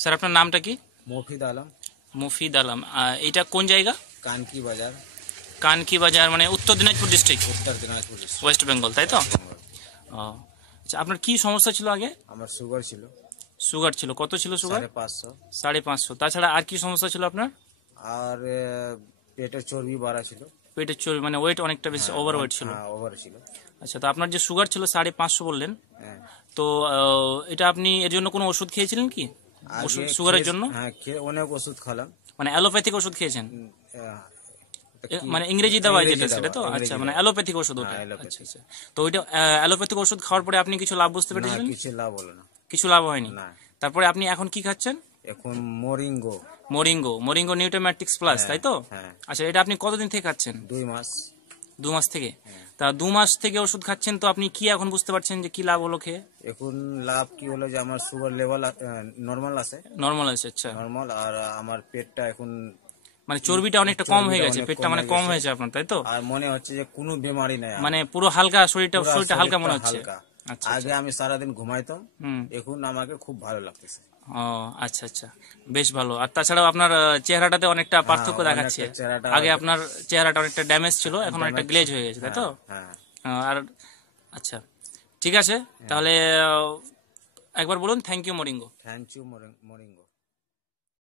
Sir আপনার নামটা কি? মফিদ আলম। মুফিদ আলম। এটা কোন জায়গা? কানকি বাজার। কানকি বাজার মানে উত্তর দিনাজপুর ডিস্ট্রিক্ট, উত্তর দিনাজপুর ডিস্ট্রিক্ট, ওয়েস্ট বেঙ্গল, তাই তো? ওয়েস্ট বেঙ্গল। ও আচ্ছা, আপনার কি সমস্যা ছিল আগে? আমার সুগার ছিল সুগার ছিল, কত ছিল সুগার? 550। 550। তাছাড়া আর কি সমস্যা ছিল আপনার? আর পেটের চর্বি বাড়া ছিল। পেটের চর্বি মানে ওয়েট অনেকটা বেশি, ওভার ওয়েট ছিল। হ্যাঁ, ওভার ছিল। আচ্ছা, তো আপনার যে সুগার ছিল 550 বললেন, হ্যাঁ, তো এটা আপনি এর জন্য কোনো ওষুধ খেয়েছিলেন কি? আগে সুগারের জন্য হ্যাঁ অনেক ওষুধ খেলাম। মানে অ্যালোপ্যাথিক ওষুধ খেয়েছেন? কি মানে ইংরেজি দাওয়া যেটা, ইংরেজি সেটা তো? দাওয়া, আচ্ছা, ইংরেজি মানে দাওয়া। অ্যালোপ্যাথিক ওষুধ ওটা। হ্যাঁ, আচ্ছা অ্যালোপ্যাথি। আচ্ছা। তো ওইটা অ্যালোপ্যাথিক ওষুধ খাওয়ার পরে আপনি কিছু লাভ বুঝতে না, পেরেছিলেন? কিছু লাভ হলো না। কিছু লাভ হয়নি। না, তারপরে আপনি এখন কি খাচ্ছেন? এখন মরিঙ্গো। মোরিঙ্গো নিউটোম্যাটিক্স প্লাস, হ্যাঁ, তাই তো? হ্যাঁ। আচ্ছা, এটা আপনি কতদিন থেকে খাচ্ছেন? 2 মাস। 2 মাস থেকে? হ্যাঁ। তা 2 মাস থেকে ওষুধ খাচ্ছেন, তো আপনি কি এখন বুঝতে পারছেন যে কি লাভ হলো খেয়ে? এখন লাভ কি হলো যে আমার সুগার লেভেল নর্মাল আছে। নর্মাল আছে? আচ্ছা, নর্মাল। আর আমার পেটটা এখন মানে চর্বিটা অনেকটা কম হয়ে গেছে, অনেক পেটটা মানে কমে কম গেছে। হয়েছে আপনার, তাই তো? আর মনে হচ্ছে যে কোনো বেমারি নাই আমার। মানে পুরো হালকা, শরীরটা পুরা শরীরটা হালকা মনে শরীরটা হচ্ছে। হালকা। আচ্ছা আগে আমি সারাদিন ঘুমাইতাম, হুম। এখন আমাকে খুব ভালো লাগতেছে। ও আচ্ছা আচ্ছা, বেশ ভালো। আর তাছাড়াও আপনার চেহারাটাতে অনেকটা পার্থক্য অনেকটা দেখাচ্ছে। চেহারাটা আগে আপনার চেহারাটা অনেকটা ড্যামেজ ছিল, এখন অনেকটা গ্লেজ হয়ে গেছে, তাই তো? হ্যাঁ। আর আচ্ছা, ঠিক আছে তাহলে একবার বলুন thank you Moringo. Thank you মরিঙ্গো।